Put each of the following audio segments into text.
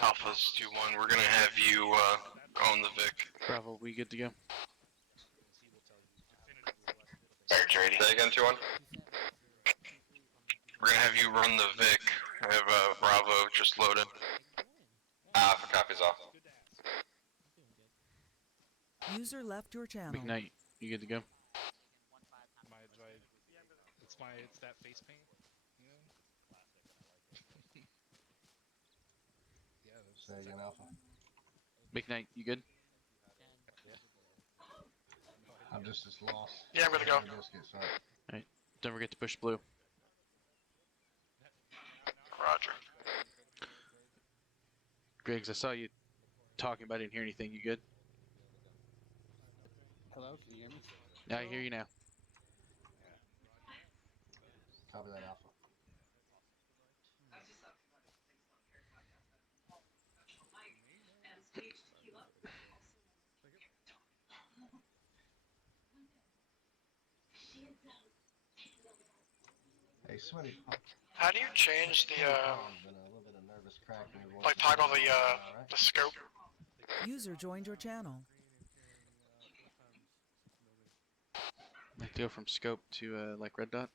Alpha's 2-1. We're gonna have you on the Vic. Bravo, we good to go? Alright, ready. Say again, 2-1. We're gonna have you run the Vic. I have Bravo just loaded. Alpha copies off. User left your channel. McKnight, you good to go? It's that face paint, you know? Yeah. Say again, Alpha. McKnight, you good? Yeah. I'm just as lost. Yeah, I'm good to go. Alright, don't forget to push blue. Roger. Griggs, I saw you talking, but I didn't hear anything. You good? Hello, can you hear me? Yeah, I hear you now. Copy that, Alpha. Hey, sweaty. How do you change the Been a little bit of nervous crack in your voice. like toggle the scope? User joined your channel. Like to go from scope to like red dot.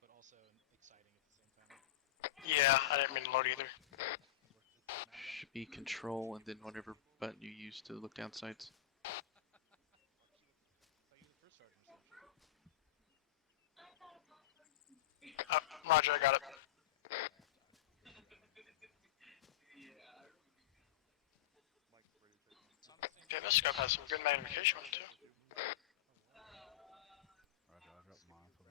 But also exciting at the same time. Yeah, I didn't mean to load either. Should be control and then whatever button you use to look down sights. Roger, I got it. Yeah, this scope has some good magnification on it too. Roger, I'll drop mine for the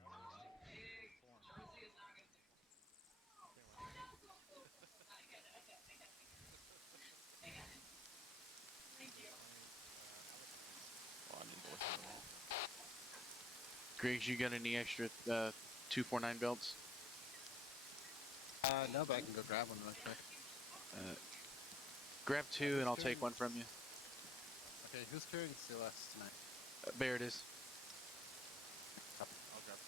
Griggs, you got any extra 249 belts? No, but I can go grab one real quick. Grab 2 and I'll take one from you. Okay, who's carrying CLS tonight? There it is. I'll grab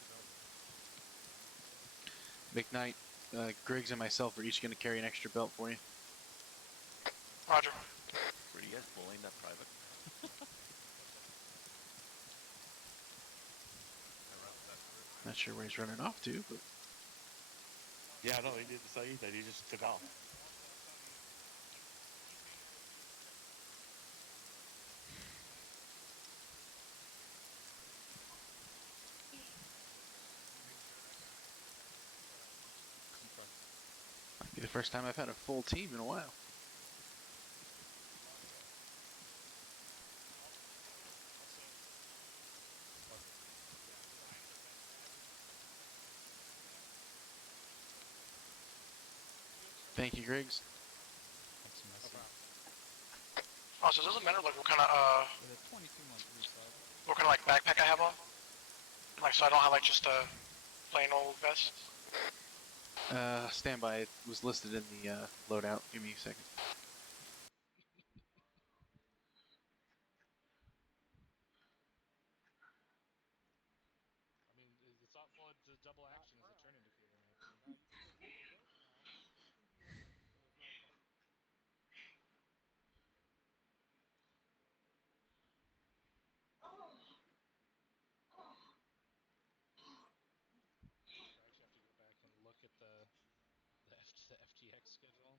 2 belts. McKnight, Griggs and myself are each going to carry an extra belt for you. Roger. Were you guys bullying that private? Not sure where he's running off to, but... Yeah, no, he didn't say anything. He just took off. Might be the first time I've had a full team in a while. Thank you, Griggs. Oh, so it doesn't matter like what kind of like backpack I have on? Like, so I don't have like just a plain old vest? Standby. It was listed in the loadout. Give me a second. I mean, it's awful to double action as a turn indicator. I actually have to go back and look at the FTX schedule.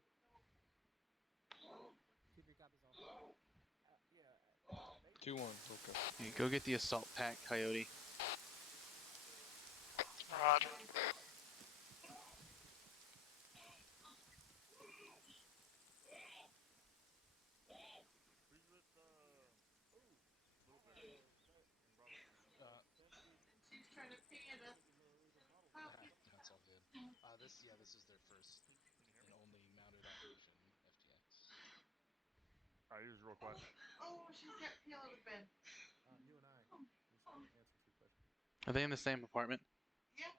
Keep your copies off. Yeah. 2-1, okay. Hey, go get the assault pack, Coyote. Roger. She's trying to pan us. That's all good. This is their first and only mounted operation, FTX. Alright, here's real quick. Oh, she's got peel out of bed. You and I need to answer 2 questions. Are they in the same apartment? Yeah.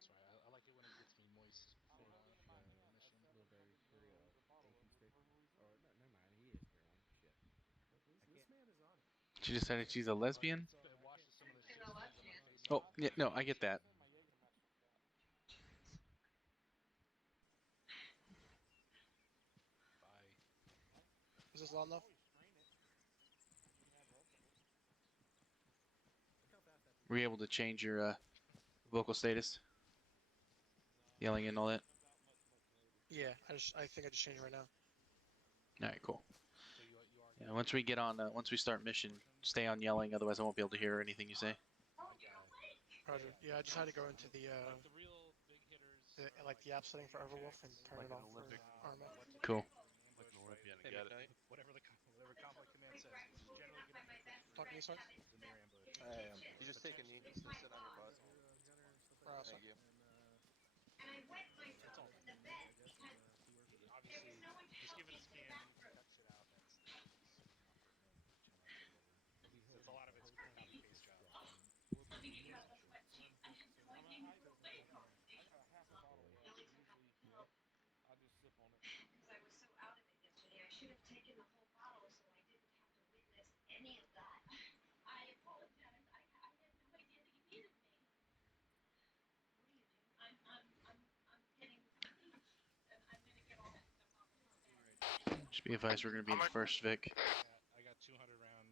Sorry, I like it when it gets me moist for mission. Blueberry Oreo bacon stick. Or no, never mind. He is carrying one. Shit. This man is on it. She decided she's a lesbian? It washes some of the shit You know, on my that's face. Oh, yeah, no, I get that. this loud enough? Were you able to change your vocal status? Yelling and all that? Yeah, I think I just changed it right now. Alright, cool. So you are Yeah, once we get on, once we start mission, stay on yelling, otherwise I won't be able to hear anything you say. Roger. Yeah, I just had to go into the like the app setting for Everwolf and turn it off for RMA. Cool. Like an Olympian, I Hey, get it. McKnight. Whatever conflict command says, which is generally going to be talking to you, sir. The near ambush. You just take a knee just to sit on your butt. Thank you. It's all good. Obviously, just give it a scan. You can cut shit out. That's not too much or whatever. It's a lot of it's copy paste job. I got a half a bottle left. Usually, I just sip on it. Just be advised we're gonna be in the first Vic. I got 200 round.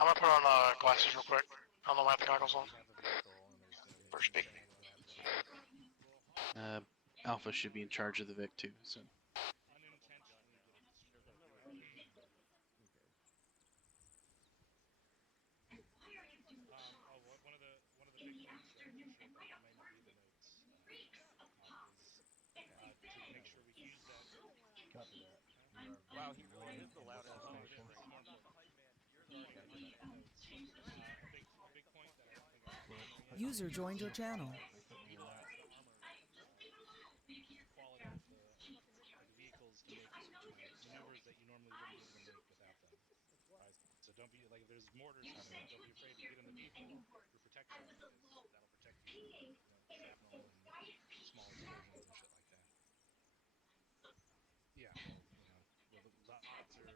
I'm gonna put on glasses real quick. I don't know why I have the goggles on. First pick. Alpha should be in charge of the Vic too, so. One of the big points that showed that may not be in the notes is to make sure we use that. Copy that. Wow, he really is the loudest. This is more important. A big point that I don't think I have. User joined your channel. Quality of the vehicles to make maneuvers that you normally wouldn't be able to make without them. Right? So don't be like if there's mortars coming, don't be afraid to get in the vehicle for protection because that'll protect you from shrapnel and small explosions and shit like that. Yeah, well, the odds are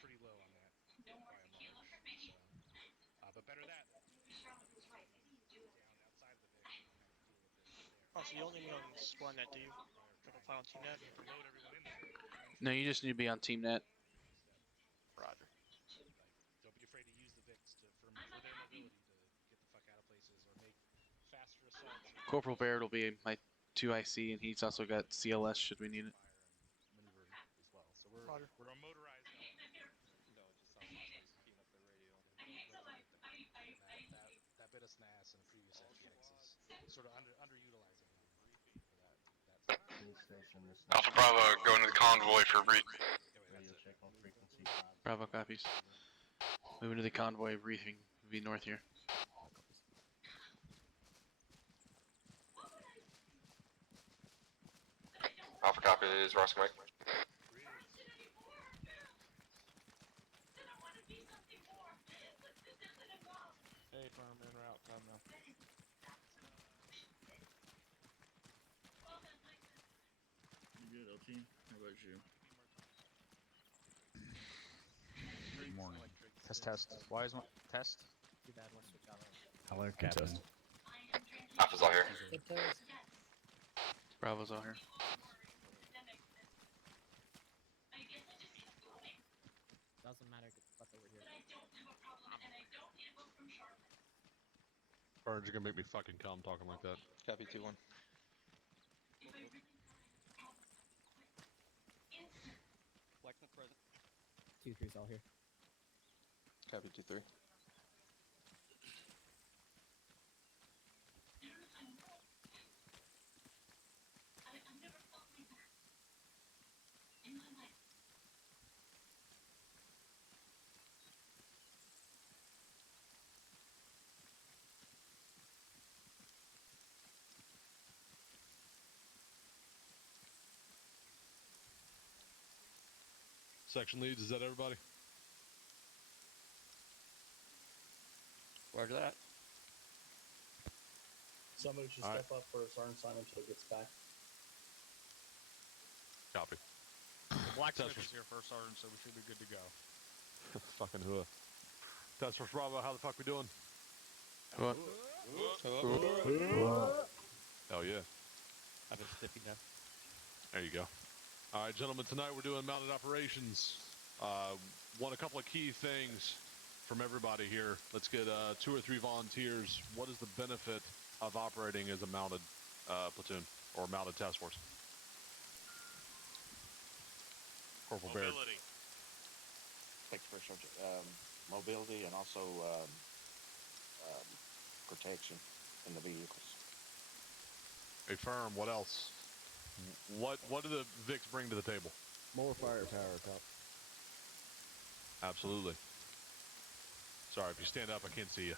pretty low on that by and large. So, but better that down outside of the Vic, you don't have to deal with it there. Oh, so you only need on squad net, do you? Like a final team net? You have to load everyone in the Vic. No, you just need to be on TeamNet. Roger. Don't be afraid to use the Vics for their mobility to get the fuck out of places or make faster assaults. Corporal Baird will be my 2IC, and he's also got CLS should we need it. Maneuver as well. So we're a motorized element. No, it just sounds like somebody's keying up their radio. That bit us in the ass in the previous FTX is sort of underutilizing for that. Police station, this Alpha Bravo, going to the convoy for brief. radio check on frequency. Bravo copies. Moving to the convoy briefing. We'll be north here. Alpha copy is Ross Mike. Hey, firm en route, time now. You good, LT? How about you? Good morning. Test. Why is my test? Hello, Captain. Alpha's all here. Bravo's all here. Doesn't matter, get the fuck over here. Birds, you're gonna make me fucking come talking like that. Copy 2-1. Blacksmith present. 2-3's all here. Copy 2-3. Section leads, is that everybody? Roger that. Somebody should step up for Sergeant Simon until he gets back. Copy. Blacksmith is here first, Sergeant, so we should be good to go. Fucking who? Task Force Bravo, how the fuck we doing? What? Hell yeah. I have a stiffy now. There you go. Alright, gentlemen, tonight we're doing mounted operations. Want a couple of key things from everybody here. Let's get 2 or 3 volunteers. What is the benefit of operating as a mounted platoon or mounted task force? Corporal Baird. Mobility. Thanks for Sergeant. Mobility and also protection in the vehicles. Affirm. What else? What do the VICs bring to the table? More firepower, Cop. Absolutely. Sorry, if you stand up, I can't see you.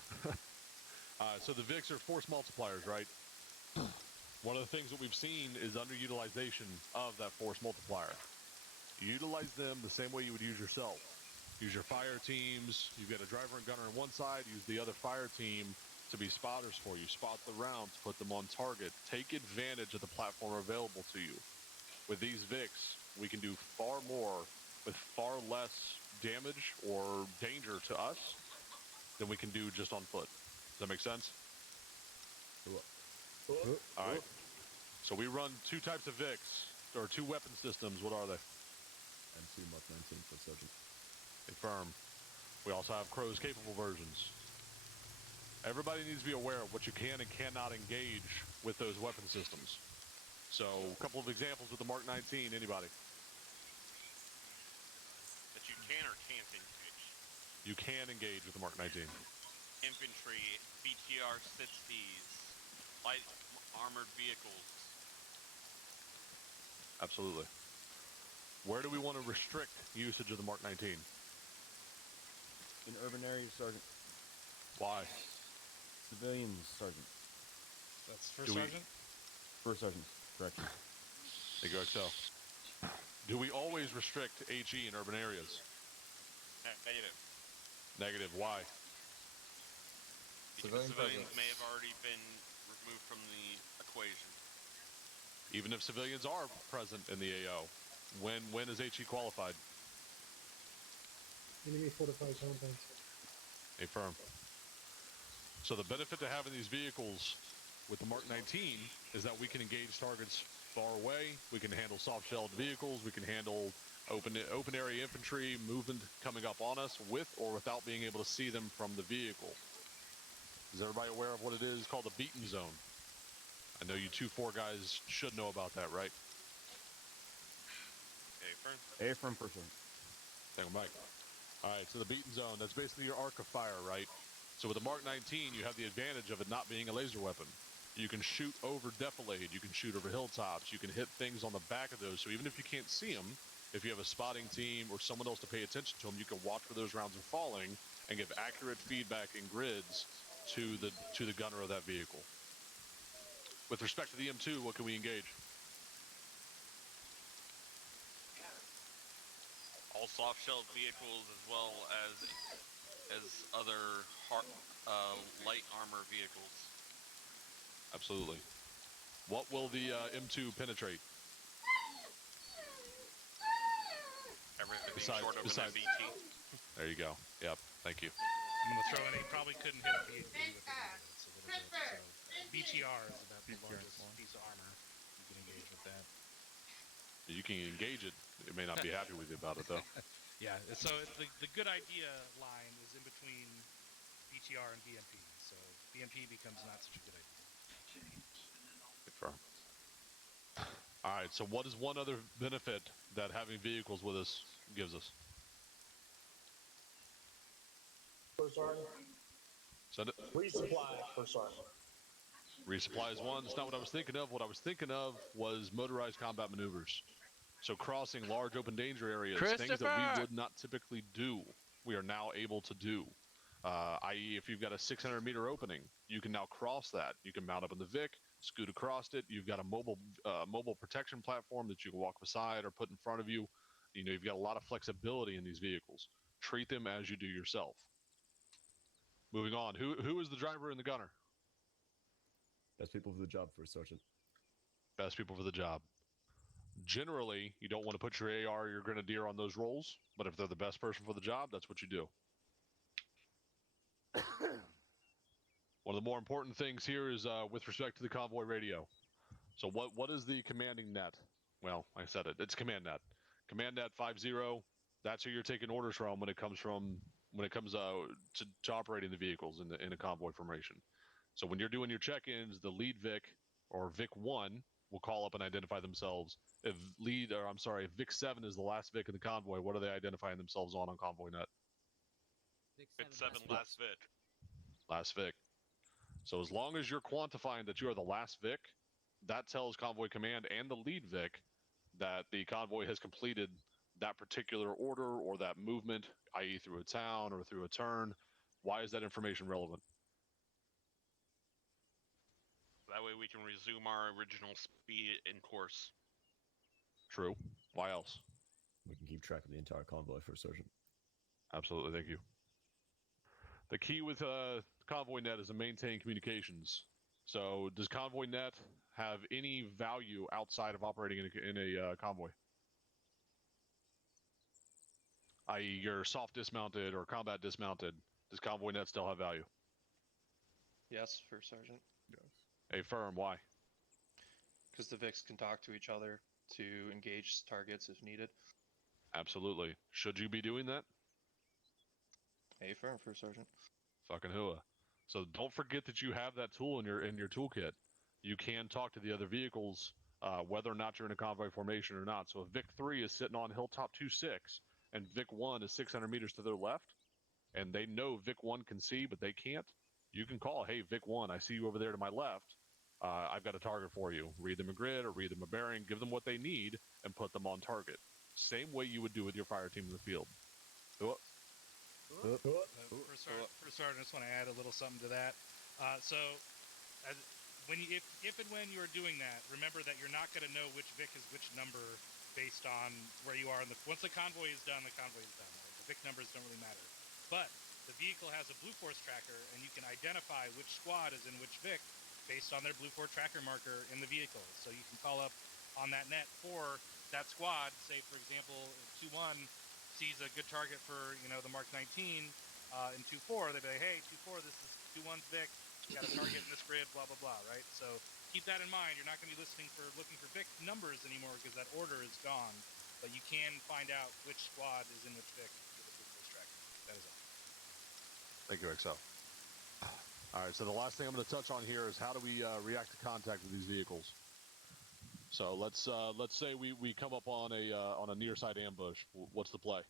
So the VICs are force multipliers, right? One of the things that we've seen is underutilization of that force multiplier. Utilize them the same way you would use yourself. Use your fire teams. You've got a driver and gunner on one side. Use the other fire team to be spotters for you. Spot the rounds. Put them on target. Take advantage of the platform available to you. With these VICs, we can do far more with far less damage or danger to us than we can do just on foot. Does that make sense? All right. So we run 2 types of VICs, or 2 weapon systems. What are they? MC Mark 19 for Sergeant. Affirm. We also have Crow's capable versions. Everybody needs to be aware of what you can and cannot engage with those weapon systems. So, a couple of examples with the Mark 19. Anybody? That you can or can't engage. You can engage with the Mark 19. Infantry, BTR 60s, light armored vehicles. Absolutely. Where do we want to restrict usage of the Mark 19? In urban areas, Sergeant. Why? Civilians, Sergeant. That's first sergeant? First Sergeant, correction. Thank you, XL. Do we always restrict HE in urban areas? Negative. Negative. Why? Because civilians may have already been removed from the equation. Even if civilians are present in the AO, when is HE qualified? Enemy fortified compounds. Affirm. So the benefit to having these vehicles with the Mark 19 is that we can engage targets far away. We can handle soft-shelled vehicles. We can handle open area infantry movement coming up on us with or without being able to see them from the vehicle. Is everybody aware of what it is called the beaten zone? I know you 2-4 guys should know about that, right? Affirm. Affirm for Sergeant. Thank you, Mike. All right, so the beaten zone, that's basically your arc of fire, right? So with the Mark 19, you have the advantage of it not being a laser weapon. You can shoot over defilade, you can shoot over hilltops, you can hit things on the back of those. So even if you can't see them, if you have a spotting team or someone else to pay attention to them, you can watch where those rounds are falling and give accurate feedback in grids to the gunner of that vehicle. With respect to the M2, what can we engage? All soft-shelled vehicles as well as other light armor vehicles. Absolutely. What will the M2 penetrate? Everything short of an MBT. There you go. Yep. Thank you. I'm going to throw in, he probably couldn't hit a BT with it. It's a little bit, so BTR is about the largest piece of armor. You can engage with that. You can engage it. It may not be happy with you about it, though. Yeah, so the good idea line is in between BTR and BMP. So BMP becomes not such a good idea. Confirm. All right, so what is one other benefit that having vehicles with us gives us? First sergeant. Send it. Resupply, first sergeant. Resupply is one. That's not what I was thinking of. What I was thinking of was motorized combat maneuvers. So crossing large open danger areas, things that we would not typically do, we are now able to do. I.e., if you've got a 600-meter opening, you can now cross that. You can mount up in the VIC, scoot across it. You've got a mobile protection platform that you can walk beside or put in front of you. You know, you've got a lot of flexibility in these vehicles. Treat them as you do yourself. Moving on. Who is the driver and the gunner? Best people for the job, First Sergeant. Best people for the job. Generally, you don't want to put your AR or your grenadier on those roles, but if they're the best person for the job, that's what you do. One of the more important things here is with respect to the convoy radio. So what is the commanding net? Well, I said it. It's command net. Command net 50. That's who you're taking orders from when it comes to operating the vehicles in a convoy formation. So when you're doing your check-ins, the lead Vic or Vic 1 will call up and identify themselves. If Vic 7 is the last Vic in the convoy, what are they identifying themselves on ConvoyNet? Vic 7 last Vic. Last Vic. So as long as you're quantifying that you are the last Vic, that tells Convoy Command and the lead Vic that the convoy has completed that particular order or that movement, i.e. through a town or through a turn. Why is that information relevant? That way we can resume our original speed and course. True. Why else? We can keep track of the entire convoy, First Sergeant. Absolutely, thank you. The key with ConvoyNet is to maintain communications. So does ConvoyNet have any value outside of operating in a convoy? I.e. you're soft dismounted or combat dismounted. Does ConvoyNet still have value? Yes, First Sergeant. Yes. Affirm, why? Because the Vics can talk to each other to engage targets if needed. Absolutely. Should you be doing that? Affirm, First Sergeant. Fucking hua. So don't forget that you have that tool in your toolkit. You can talk to the other vehicles, whether or not you're in a convoy formation or not. So if Vic 3 is sitting on Hilltop 26 and Vic 1 is 600 meters to their left, and they know Vic 1 can see, but they can't, you can call, hey, Vic 1, I see you over there to my left. I've got a target for you. Read them a grid or read them a bearing, give them what they need, and put them on target. Same way you would do with your fire team in the field. First Sergeant, I just want to add a little something to that. If and when you are doing that, remember that you're not going to know which Vic is which number based on where you are. Once the convoy is done, the convoy is done. Right? The Vic numbers don't really matter. But the vehicle has a Blue Force tracker, and you can identify which squad is in which Vic based on their Blue Force tracker marker in the vehicle. So you can call up on that net for that squad. Say, for example, 2-1 sees a good target for the Mark 19 in 2-4. They'd be like, hey, 2-4, this is 2-1's Vic. Got a target in this grid, blah, blah, blah, right? So keep that in mind. You're not going to be looking for Vic numbers anymore because that order is gone. But you can find out which squad is in which Vic with a Blue Force tracker. That is all. Thank you, XL. All right, so the last thing I'm going to touch on here is how do we react to contact with these vehicles. So let's say we come up on a near side ambush. What's the play?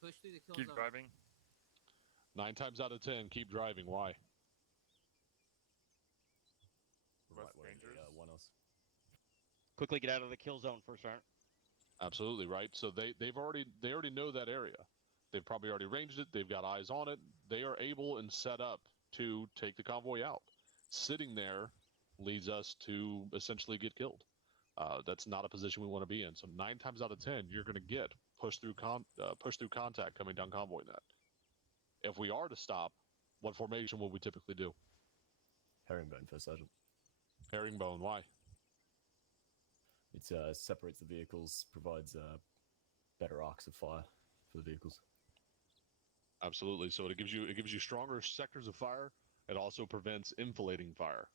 Push through the kill Keep zone. driving. 9 times out of 10, keep driving. Why? Less dangerous. Quickly get out of the kill zone, First Sergeant. Absolutely right. So they already know that area. They've probably already ranged it. They've got eyes on it. They are able and set up to take the convoy out. Sitting there leads us to essentially get killed. That's not a position we want to be in. So 9 times out of 10, you're going to get pushed through contact coming down ConvoyNet. If we are to stop, what formation will we typically do? Herringbone, First Sergeant. Herringbone, why? It separates the vehicles, provides better arcs of fire for the vehicles. Absolutely. So it gives you stronger sectors of fire. It also prevents enfilading fire.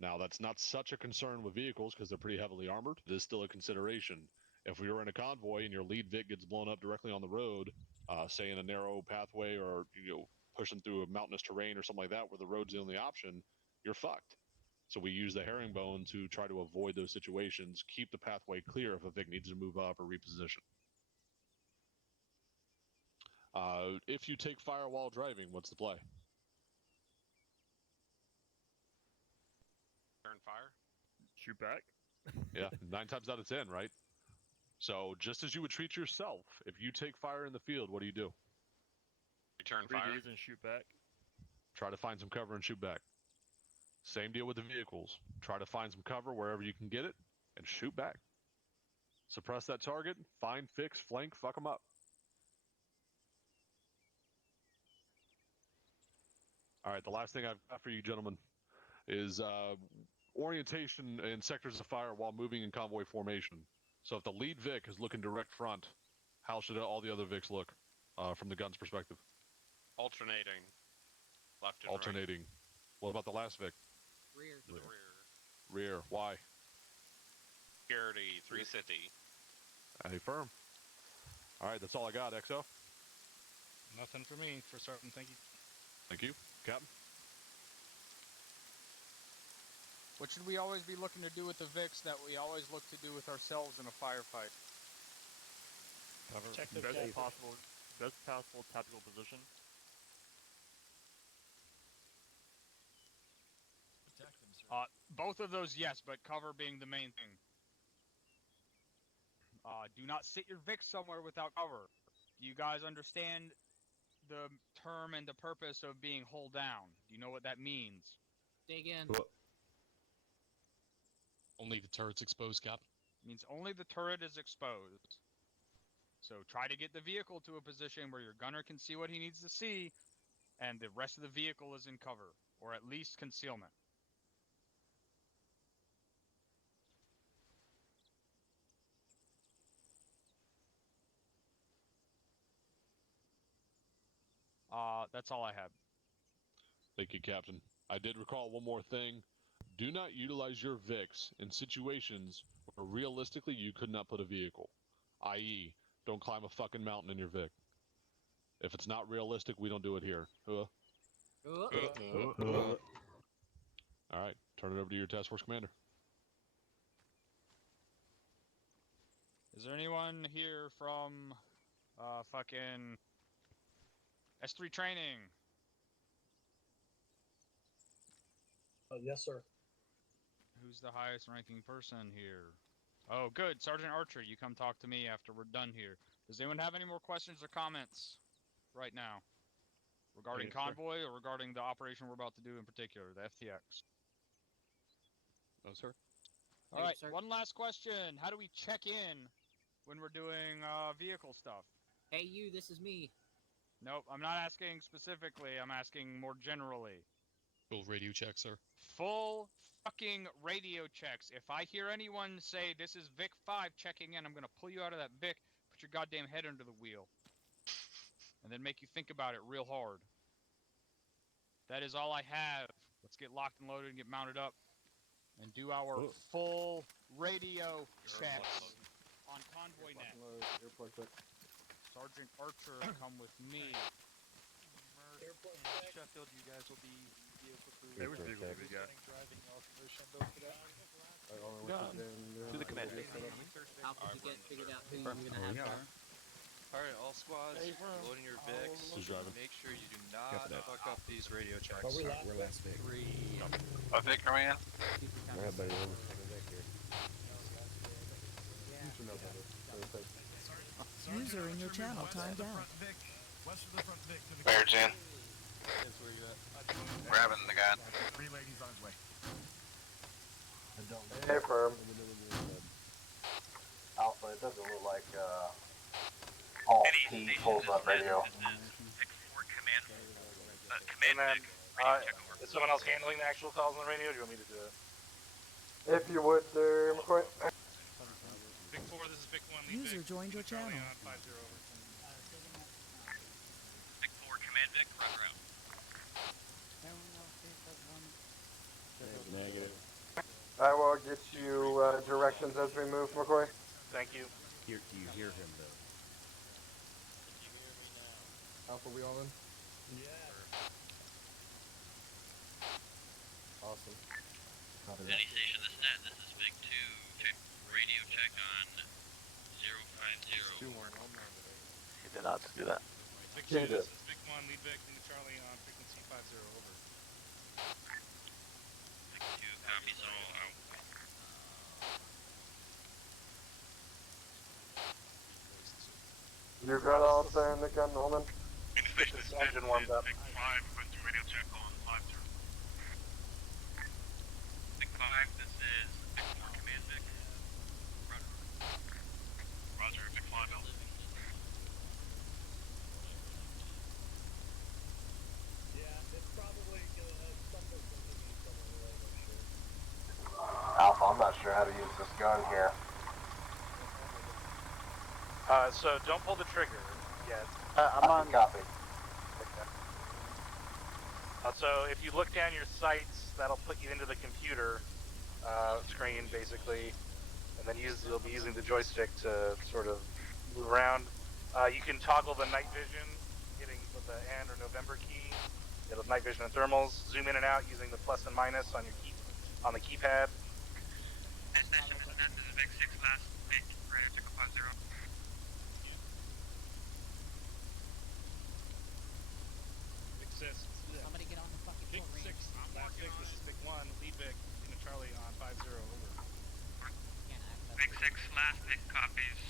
Now, that's not such a concern with vehicles because they're pretty heavily armored. It is still a consideration. If we were in a convoy and your lead Vic gets blown up directly on the road, say in a narrow pathway or pushing through a mountainous terrain or something like that where the road's the only option, you're fucked. So we use the herringbone to try to avoid those situations, keep the pathway clear if a Vic needs to move up or reposition. If you take fire while driving, what's the play? Turn fire. Shoot back. Yeah, 9 times out of 10, right? So just as you would treat yourself, if you take fire in the field, what do? Return Three fire. Ds and shoot back. Try to find some cover and shoot back. Same deal with the vehicles. Try to find some cover wherever you can get it and shoot back. Suppress that target, find, fix, flank, fuck them up. All right, the last thing I've got for you, gentlemen, is orientation and sectors of fire while moving in convoy formation. So if the lead Vic is looking direct front, how should all the other Vics look from the gun's perspective? Alternating. Left and Alternating. right. What about the last Vic? Rear. To the rear. Rear. Why? Security. 3 city. Hey, firm. All right, that's all I got, XO. Nothing for me for starting. Thank you. Thank you, Captain. What should we always be looking to do with the VIX that we always look to do with ourselves in a firefight? Cover. Best possible tactical position. Both of those, yes, but cover being the main thing. Do not sit your VIX somewhere without cover. Do you guys understand the term and the purpose of being hull down? Do you know what that means? Dig in. Only the turret's exposed, Cap. Means only the turret is exposed. So try to get the vehicle to a position where your gunner can see what he needs to see, and the rest of the vehicle is in cover, or at least concealment. That's all I have. Thank you, Captain. I did recall one more thing. Do not utilize your VIX in situations where realistically you could not put a vehicle. I.e., don't climb a fucking mountain in your VIC. If it's not realistic, we don't do it here. All right, turn it over to your task force commander. Is there anyone here from fucking S3 training? Yes, sir. Who's the highest ranking person here? Oh, good. Sergeant Archer, you come talk to me after we're done here. Does anyone have any more questions or comments right now regarding convoy or regarding the operation we're about to do in particular, the FTX? No, sir. All right, one last question. How do we check in when we're doing vehicle stuff? Hey, you, this is me. Nope, I'm not asking specifically. I'm asking more generally. Full radio check, sir. Full fucking radio checks. If I hear anyone say, this is Vic 5 checking in, I'm going to pull you out of that Vic, put your goddamn head under the wheel, and then make you think about it real hard. That is all I have. Let's get locked and loaded and get mounted up and do our full radio checks on convoy net. Sergeant Archer, come with me. Sheffield, you guys will be vehicle crew. Hey, which vehicle do we got? Driving operation though for that. To the commander. Alpha, you get figured out who you're gonna have there. Alright, all squads, loading your VIX. Who's driving? Make sure you do not fuck up these radio checks. We're last Vic. A Vic command. User in your channel timed out. Baird's in. That's where you're at. Grabbing the guy. Three ladies on his way. Hey, firm. Alpha, it doesn't look like all P pulls up radio. Command, is someone else handling the actual calls on the radio, or do you want me to do it? If you would, sir, McCoy. Vic 4, this is Vic 1. User joined your channel. On 50 over. Vic 4, command Vic, run route. Negative. I will get you directions as we move, McCoy. Thank you. Do you hear him though? Alpha, we all in? Awesome. Any station, this is Nat, this is Vic 2, check, radio check on 050. He did not do that. Vic 2, this is Vic 1, lead Vic into Charlie on frequency 50, over. Vic 2, copies all, out. You got all there in the gun, Holman? Station, this engine warmed up. Vic 5, went to radio check on 50. Vic 5, this is Vic 4, command Vic. Roger. Roger, Vic 5 out. Alpha, I'm not sure how to use this gun here. So don't pull the trigger yet. I'm on copy. So if you look down your sights, that'll put you into the computer screen, basically, and then you'll be using the joystick to sort of move around. You can toggle the night vision, hitting the N or November key. Get the night vision and thermals. Zoom in and out using the plus and minus on your key on the keypad. Station is net, this is Vic 6 class, radio check 50. Vic 6. Somebody get on the fucking Vic 6. Last Vic, this is Vic 1. Lead Vic, Lima Charlie on 50, over. Vic 6 last, Vic copies.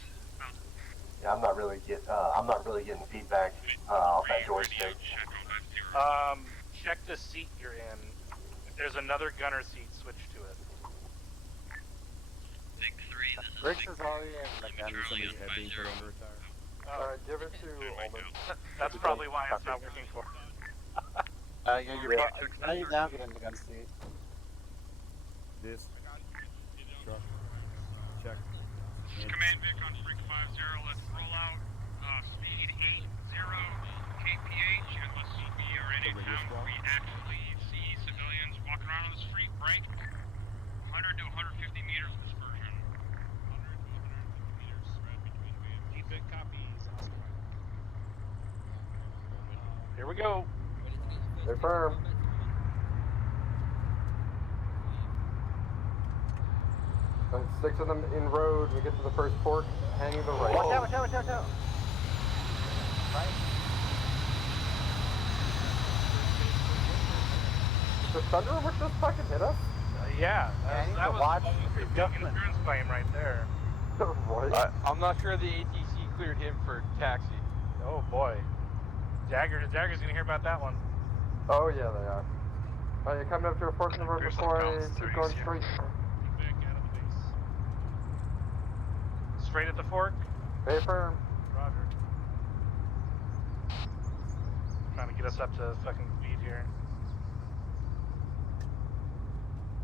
Yeah, I'm not really getting feedback off that joystick. Check the seat you're in. If there's another gunner seat, switch to it. Vic 3, this is Briggs Vic is already in the gun. Somebody's head being put under a tire. Alright, give it to Olden. That's probably why it's not working for. Yeah, you're now you now get in the gun seat. This. Truck. Check. This is Command Vic on Freak 50. Let's roll out. Speed 80 kph. Unless we are in a town where we actually see civilians walking around on the street, break. 100 to 150 meters dispersion. 100 to 150 meters spread between vehicles. Lead Vic copies. Oscar. Here we go. They're firm. And 6 of them in road. We get to the first port, hanging the right. Watch out! Right. The Thunder River just fucking hit us? Yeah, that was a big insurance claim right there. Right. I'm not sure the ATC cleared him for taxi. Oh boy. Dagger's gonna hear about that one. Oh yeah, they are. Alright, you're coming up to a fork in the road before I keep going straight. Lead Vic out of the base. Straight at the fork. Stay firm. Roger. Trying to get us up to fucking speed here.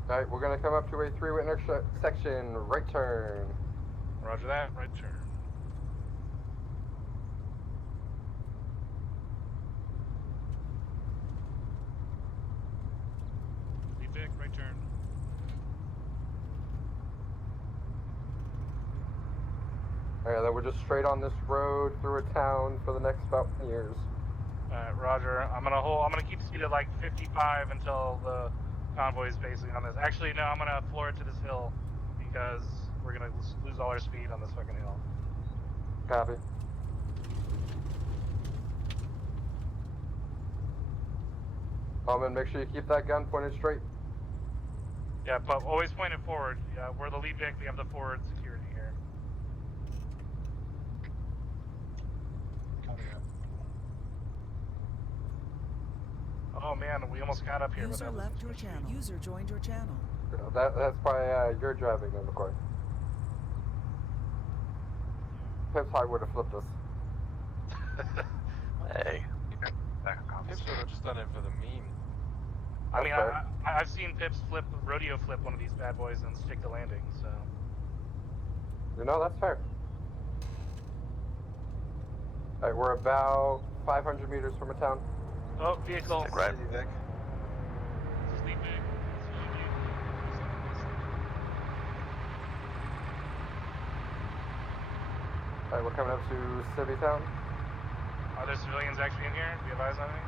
Alright, we're gonna come up to a 3-way intersection, right turn. Roger that, right turn. Lead Vic, right turn. Alright, then we're just straight on this road through a town for the next about years. Alright, Roger. I'm gonna keep speed at like 55 until the convoy is basically on this. Actually, no, I'm gonna floor it to this hill because we're gonna lose all our speed on this fucking hill. Copy. And make sure you keep that gun pointed straight. Yeah, but always point it forward. Yeah, we're the lead Vic, we have the forward security here. Oh man, we almost got up here. User left your channel. User joined your channel. That's by your driving, then, McCoy. Pips High would have flipped us. Hey. Pips would have just done it for the meme. I mean, I've seen Pips rodeo flip one of these bad boys and stick the landing, so. You know, that's fair. Alright, we're about 500 meters from a town. Oh, vehicle. Right. This is lead Vic. Alright, we're coming up to Civvy Town. Are there civilians actually in here? Do you have eyes on me?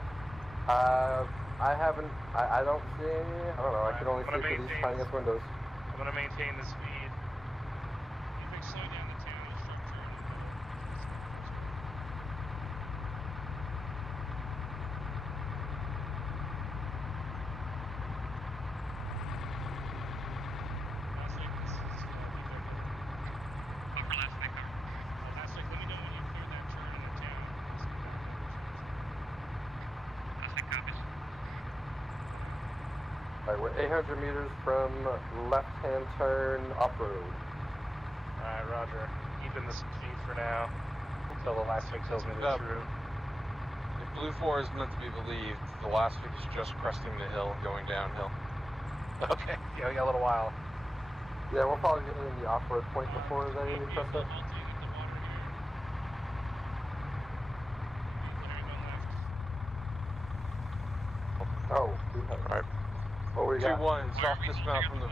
I don't see any. I don't know, I can only see through these tiniest windows. I'm gonna maintain the speed. Lead Vic, slow down the town. Sharp turn. Last Vic, this is Lead Vic. Upper last Vic, cover. Last Vic, let me know when you clear that turn in the town. Last Vic copies. Alright, we're 800 meters from left-hand turn off-road. Alright, Roger. Keeping the speed for now until the last Vic tells me the truth. If Blue 4 is meant to be believed, the last Vic is just cresting the hill, going downhill. Okay, yeah, we got a little while. Yeah, we'll probably get in the off-road point before they press it. Oh, Alright. What we got? 2-1, soft dismount from the...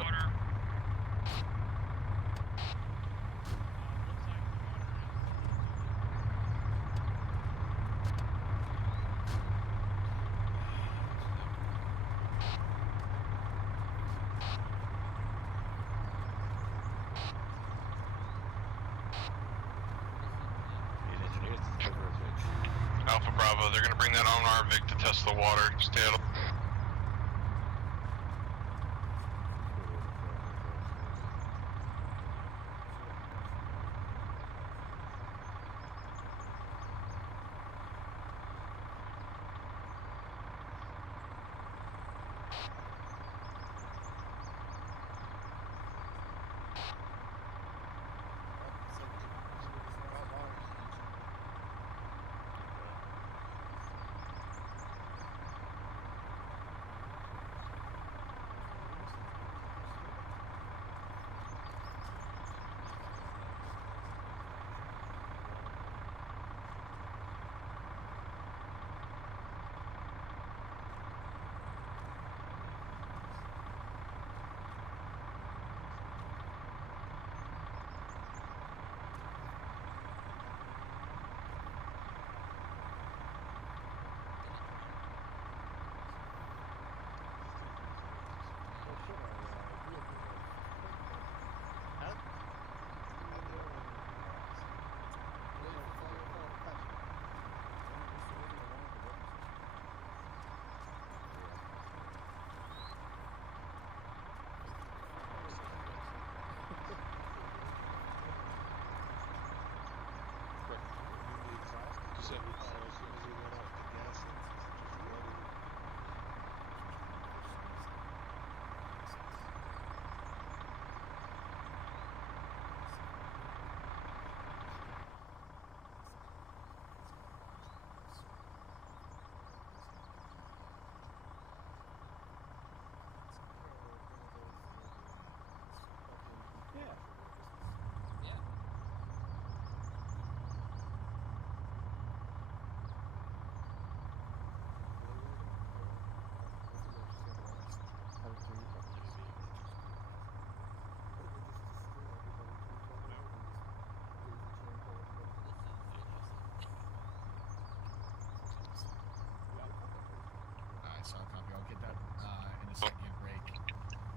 Alpha Bravo, they're gonna bring that on our Vic to test the water. Stay out of...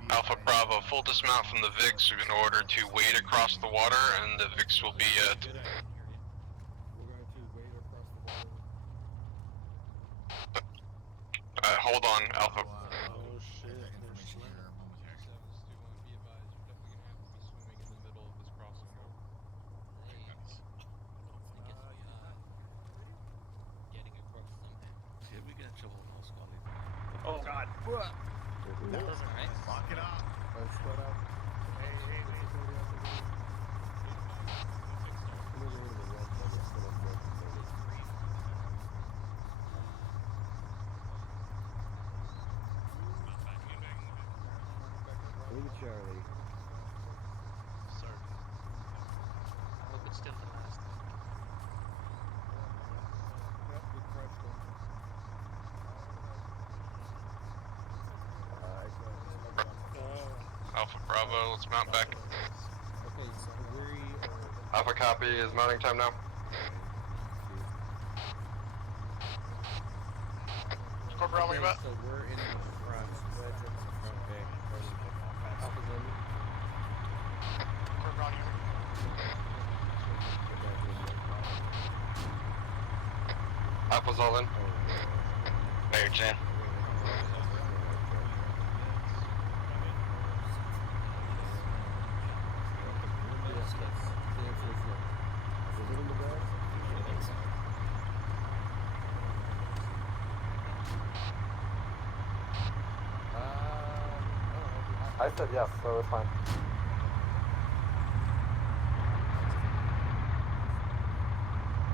Alpha Bravo, full dismount from the VIX. We've been ordered to wade across the water, and the VIX will be We're going to wade across the water. hold on, Alpha. Oh shit, there's swimming. 721, be advised, you're definitely gonna have to be swimming in the middle of this crossing though. Getting across somehow. See if we get in trouble now, Scotty. Oh god. That doesn't right. Lock it up. Let's split up. Hey. Leave it, Charlie. Sorry. I hope it's still the last. Yep, we crushed them. Alpha Bravo, let's mount back. Okay, so Alpha copy, is mounting time now? Alpha Bravo, you at? So we're in the front. Okay. Alpha's in. Alpha Bravo, Alpha's all in. Mayor Chan. I said yes, so it's fine.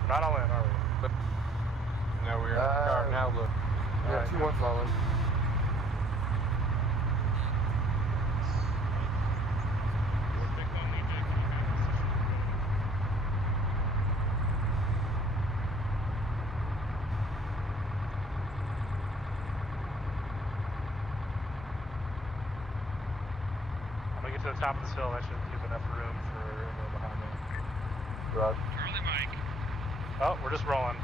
We're not all in, are we? No, we are now look. We have 2 ones all in. To the top of this hill, that should give enough room for everyone behind me. Rod. Charlie Mike. Oh, we're just rolling.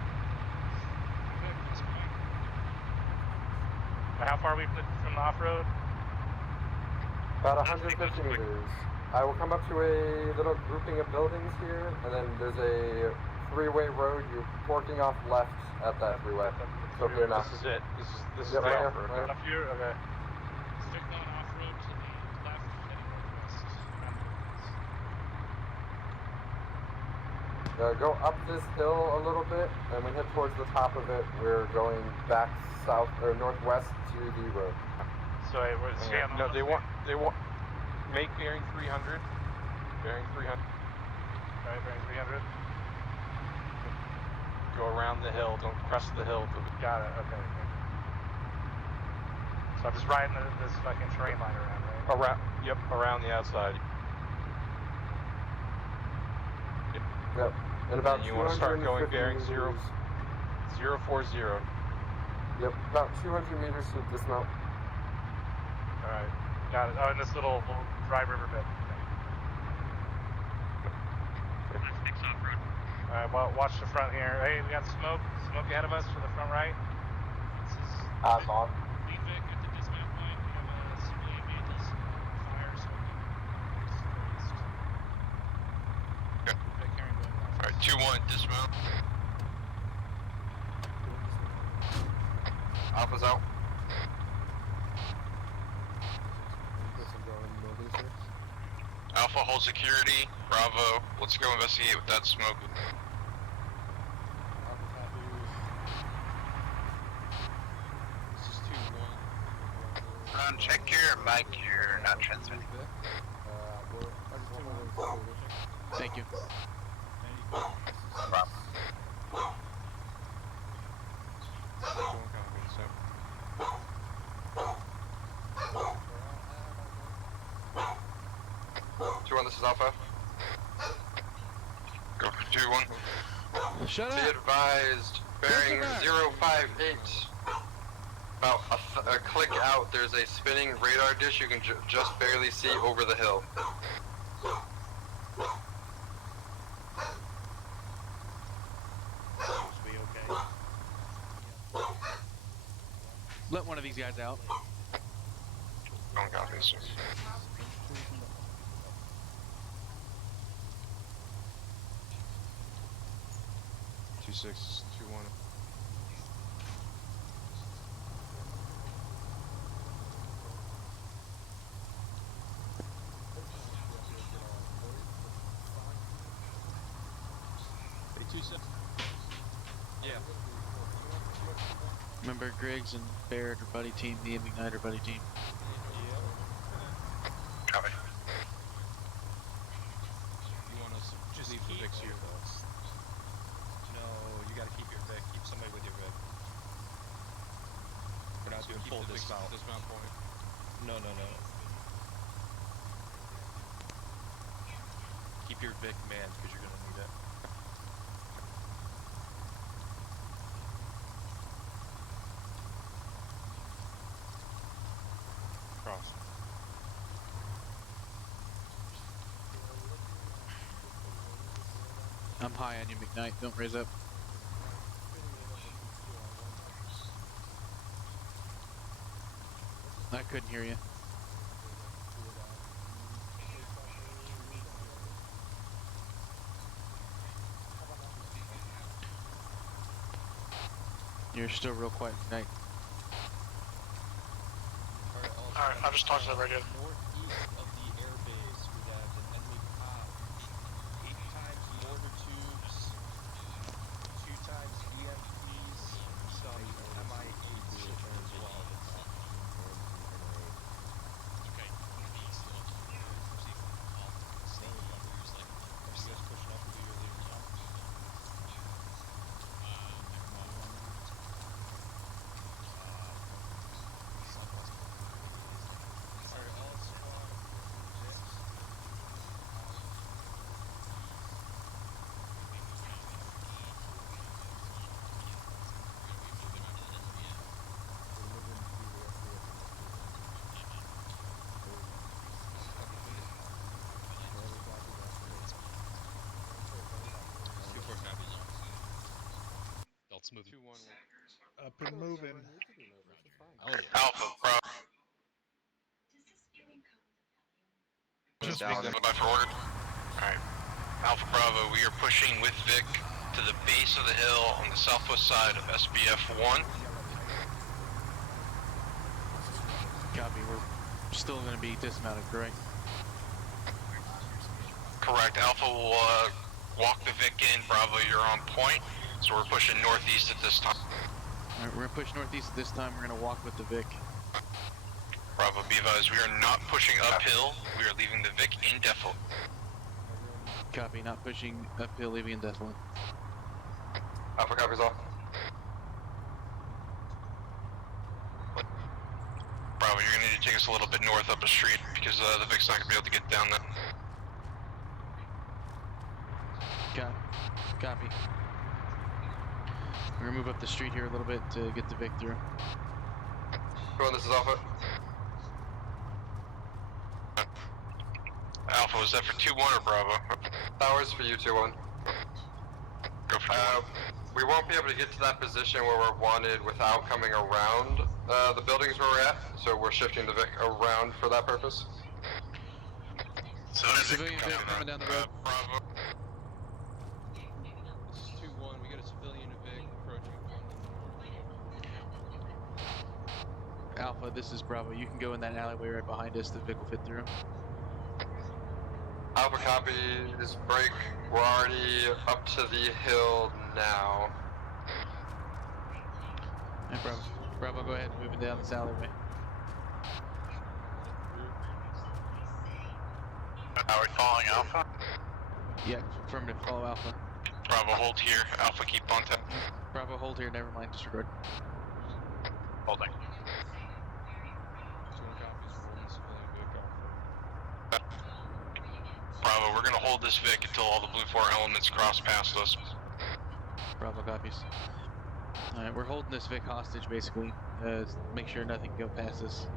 How far are we from the off-road? About 150 meters. I will come up to a little grouping of buildings here, and then there's a three-way road. You're forking off left at that freeway. So here now. This is it. This is Yep, the right off-road. here, right Up here? Okay. Stick on off-road to the left, heading northwest. Go up this hill a little bit, and when we head towards the top of it, we're going back south or northwest to the road. So wait, we're stay on the No, left. they want make bearing 300. Bearing 300. Alright, bearing 300. Go around the hill. Don't crest the hill. Got it. Okay. So I'm just riding this fucking train line around, right? Around. Yep. Around the outside. Yep. And about you want to start going 250 bearing meters. 040. Yep. About 200 meters to dismount. Alright. Got it. Oh, in this little dry river bed. Let's fix off-road. Alright, well, watch the front here. Hey, we got smoke ahead of us to the front right. This is I'm on. Lead Vic at the dismount point. We have civilian vehicles fire, so Good. Vic carrying going Alright, 2-1, dismount. Alpha's out. Alpha, hold security. Bravo, let's go investigate with that smoke. This is 2-1. Ron, check your mic, you're not transmitting. Thank you. Problem. 2-1, this is Alpha. Go for 2-1. Shut Be up. advised, bearing 058. About a click out, there's a spinning radar dish you can just barely see over the hill. Let one of these guys out. Don't copy, sir. Two 6, 2-1. Yeah. Remember Griggs and Baird are buddy team, the Igniter buddy team. Copy. You want us to just leave the Vicks here, though? No, you gotta keep your Vic. Keep somebody with your Vic. We're not doing full dismount point. No. Keep your Vic manned, because you're gonna need it. Cross. I'm high on you, McKnight. Don't raise up. I couldn't hear you. You're still real quiet, McKnight. Alright, I'll just talk to the radio. Northeast of the airbase, we have an enemy pop. 8 times mortar tubes, 2 times EMPs, some MI8 shit as well. Okay. Are you guys pushing up to do your lead? Smooth. 2-1. Up and moving. Oh yeah. Alpha, Bravo. Just Down. By for order. Alright. Alpha Bravo, we are pushing with Vic to the base of the hill on the southwest side of SBF 1. Copy, we're still going to be dismounted, correct? Correct. Alpha will walk the Vic in. Bravo, you're on point. So we're pushing northeast at this time. Alright, we're going to push northeast at this time. We're going to walk with the Vic. Bravo, be advised, we are not pushing uphill. We are leaving the Vic indefinitely. Copy, not pushing uphill, leaving indefinitely. Alpha copies all. Bravo, you're gonna need to take us a little bit north up a street because the Vic's not gonna be able to get down that. Copy. We're gonna move up the street here a little bit to get the Vic through. Go on, this is Alpha. Alpha, was that for 2-1 or Bravo? Towers for you, 2-1. Go for 2-1. We won't be able to get to that position where we're wanted without coming around the buildings where we're at, so we're shifting the Vic around for that purpose. Civilian Vic coming down the road. Bravo. This is 2-1. We got a civilian Vic approaching from the north. Alpha, this is Bravo. You can go in that alleyway right behind us. The Vic will fit through. Alpha copies, break. We're already up to the hill now. Hey, Bravo. Bravo, go ahead. Moving down this alleyway. Are we following Alpha? Yeah, affirmative. Follow Alpha. Bravo, hold here. Alpha, keep on tap. Bravo, hold here. Never mind. Disregard. Holding. 2 copies, we're holding civilian Vic off. Bravo, we're gonna hold this Vic until all the Blue 4 elements cross past us. Bravo copies. Alright, we're holding this Vic hostage basically. Make sure nothing can go past us.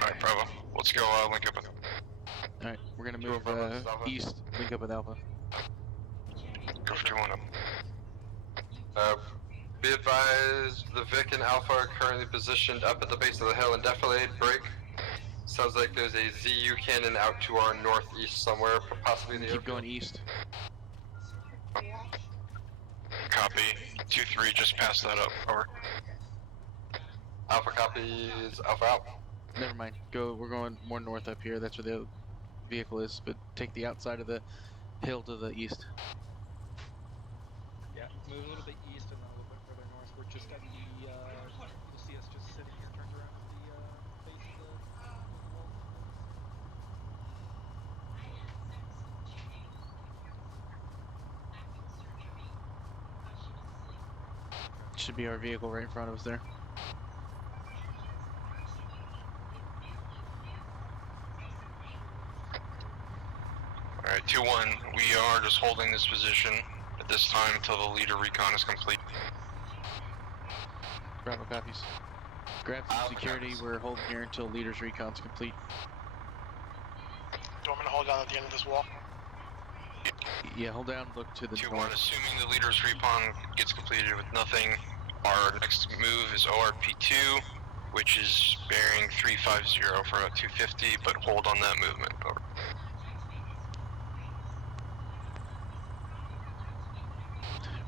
Alright, Bravo. Let's go link up with them. Alright, we're gonna move east, link up with Alpha. Go for 2-1 up. Be advised, the Vic and Alpha are currently positioned up at the base of the hill indefinitely. Break. Sounds like there's a ZU cannon out to our northeast somewhere, possibly in the Keep going east. Copy. 2-3, just pass that up. Over. Alpha copies. Alpha out. Never mind. We're going more north up here. That's where the vehicle is. But take the outside of the hill to the east. Yeah, move a little bit east and then a little bit further north. We're just at the, you'll see us just sitting here turned around at the base of the wall. Should be our vehicle right in front of us there. Alright, 2-1. We are just holding this position at this time until the leader recon is complete. Bravo copies. Grab some security. We're holding here until leader's recon's complete. Do you want me to hold down at the end of this wall? Yeah, hold down, look to the 2-1, north. assuming the leader's recon gets completed with nothing, our next move is ORP2, which is bearing 350 for about 250, but hold on that movement. Over.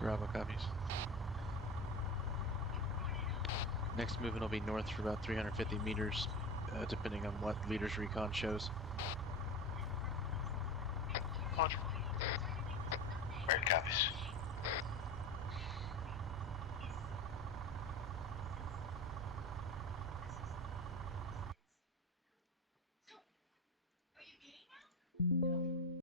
Bravo copies. Next movement will be north for about 350 meters, depending on what leader's recon shows. Roger. Alright, copies.